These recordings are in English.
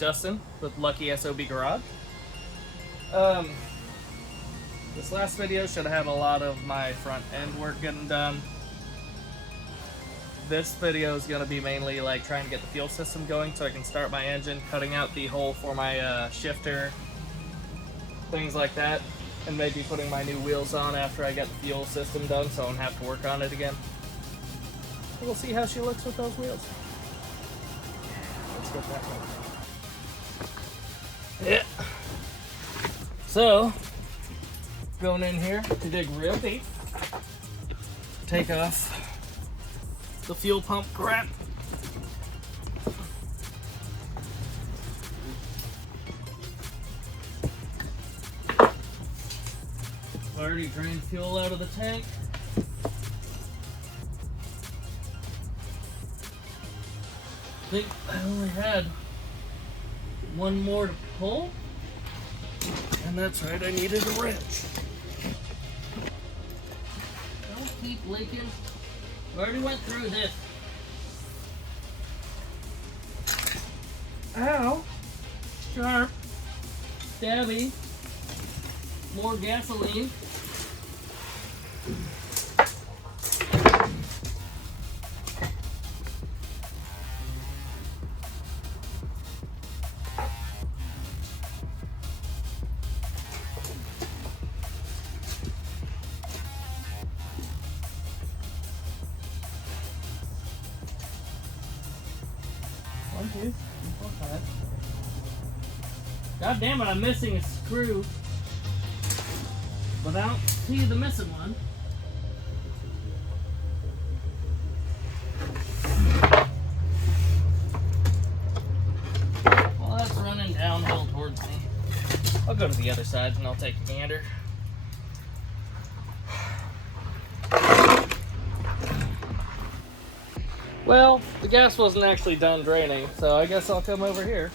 Justin with Lucky SOB Garage. This last video should have a lot of my front end work getting done. This video is going to be mainly like trying to get the fuel system going so I can start my engine, cutting out the hole for my shifter, things like that, and maybe putting my new wheels on after I get the fuel system done so I don't have to work on it again. We'll see how she looks with those wheels. Let's get that one. Yeah. So, going in here to dig real deep, take off the fuel pump crap. Already drained fuel out of the tank. I think I only had one more to pull. And that's right, I needed a wrench. Don't keep leaking. I already went through this. Ow! Sharp. Stabby. More gasoline. God damn it, I'm missing a screw. But I don't see the missing one. Well, that's running downhill towards me. I'll go to the other side and I'll take a gander. Well, the gas wasn't actually done draining, so I guess I'll come over here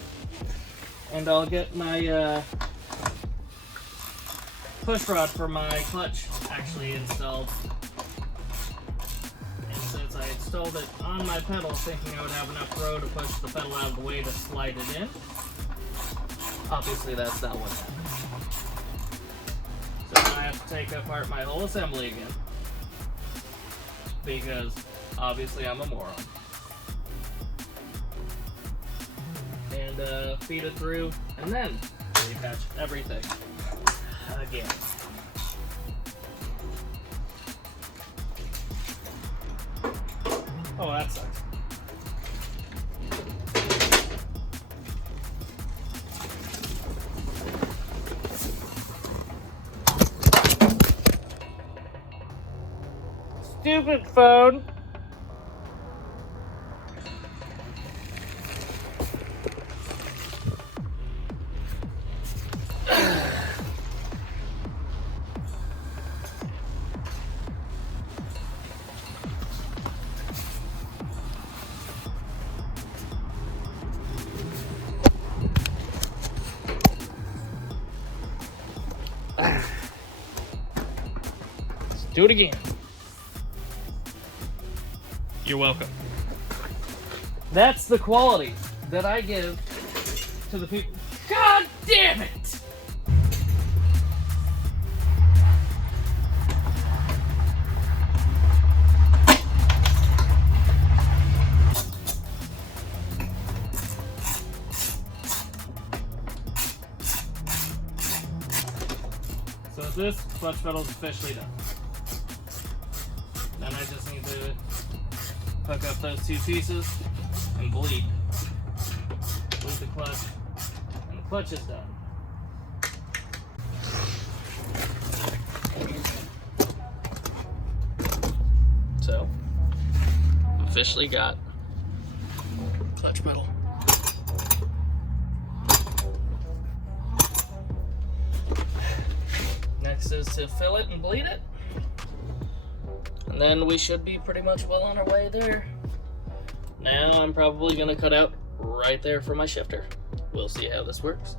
and I'll get my push rod for my clutch actually installed. And since I installed it on my pedal thinking I would have enough row to push the pedal out of the way to slide it in, obviously that's not what happened. So now I have to take apart my whole assembly again. Because obviously I'm a moron. And feed it through, and then reattach everything again. Oh, that sucks. Stupid phone. Let's do it again. You're welcome. That's the quality that I give to the people. God damn it! So this clutch pedal is officially done. Then I just need to hook up those two pieces and bleed the clutch, and the clutch is done. So, officially got clutch pedal. Next is to fill it and bleed it. And then we should be pretty much well on our way there. Now I'm probably gonna cut out right there for my shifter. We'll see how this works.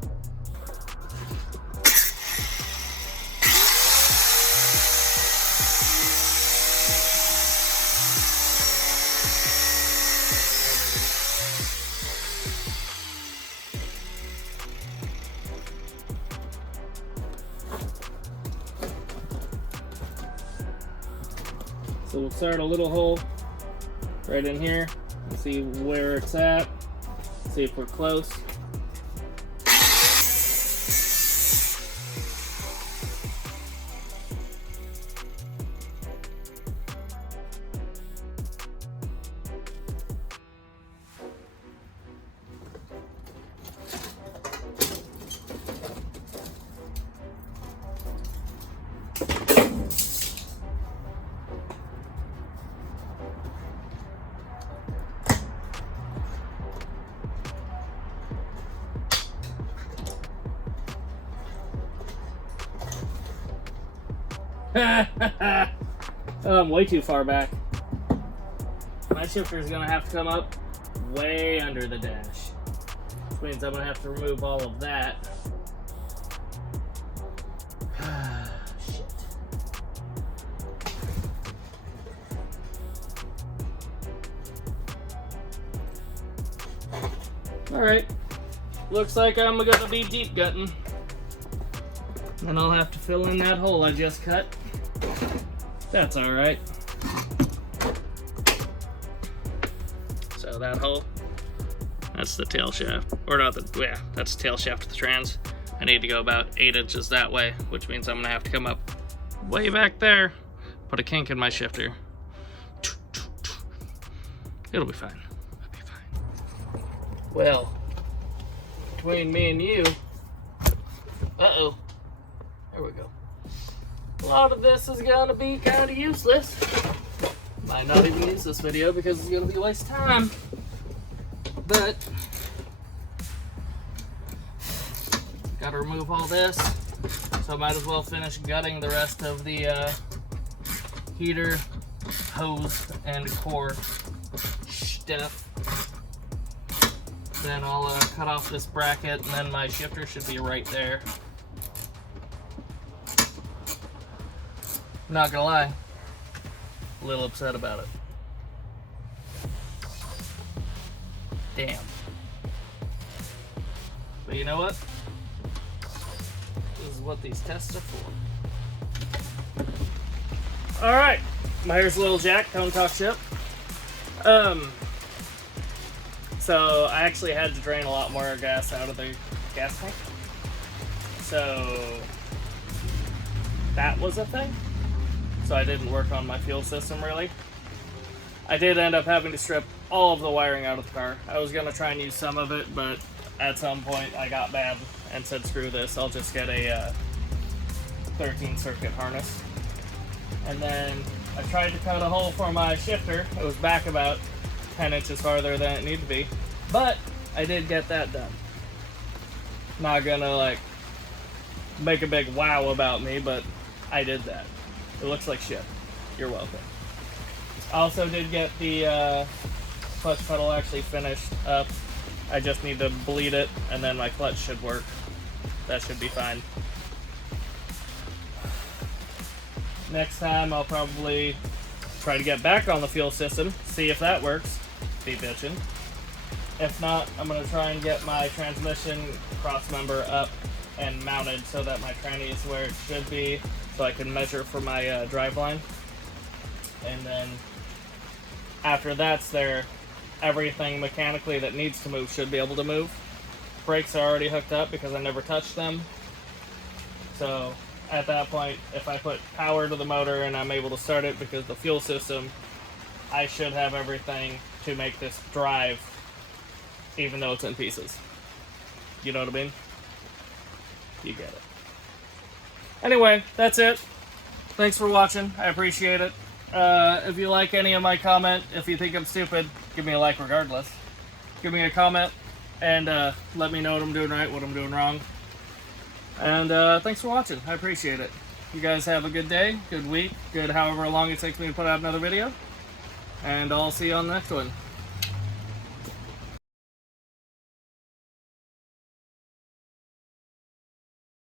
So we'll start a little hole right in here and see where it's at, see if we're close. Oh, I'm way too far back. My shifter is gonna have to come up way under the dash, which means I'm gonna have to remove all of that. Shit. Alright. Looks like I'm gonna be deep gutting. And I'll have to fill in that hole I just cut. That's alright. So that hole, that's the tail shaft. Or not the, yeah, that's the tail shaft of the trans. I need to go about 8 inches that way, which means I'm gonna have to come up way back there, put a kink in my shifter. It'll be fine. It'll be fine. Well, between me and you, uh-oh. There we go. A lot of this is gonna be kind of useless. Might not even use this video because it's gonna be a waste of time. But gotta remove all this, so I might as well finish gutting the rest of the heater, hose, and core stuff. Then I'll cut off this bracket, and then my shifter should be right there. Not gonna lie, a little upset about it. Damn. But you know what? This is what these tests are for. Alright, here's little Jack, don't talk shit. So I actually had to drain a lot more gas out of the gas tank. So that was a thing. So I didn't work on my fuel system really. I did end up having to strip all of the wiring out of the car. I was gonna try and use some of it, but at some point I got mad and said screw this, I'll just get a 13 circuit harness. And then I tried to cut a hole for my shifter. It was back about 10 inches farther than it needed to be, but I did get that done. Not gonna like make a big wow about me, but I did that. It looks like shit. You're welcome. I also did get the clutch pedal actually finished up. I just need to bleed it, and then my clutch should work. That should be fine. Next time, I'll probably try to get back on the fuel system, see if that works. Be bitchin'. If not, I'm gonna try and get my transmission cross member up and mounted so that my tranny is where it should be, so I can measure for my drive line. And then after that's there, everything mechanically that needs to move should be able to move. Brakes are already hooked up because I never touched them. So at that point, if I put power to the motor and I'm able to start it because the fuel system, I should have everything to make this drive even though it's in pieces. You know what I mean? You get it. Anyway, that's it. Thanks for watching. I appreciate it. If you like any of my comment, if you think I'm stupid, give me a like regardless. Give me a comment and let me know what I'm doing right, what I'm doing wrong. And thanks for watching. I appreciate it. You guys have a good day, good week, good however long it takes me to put out another video. And I'll see you on the next one.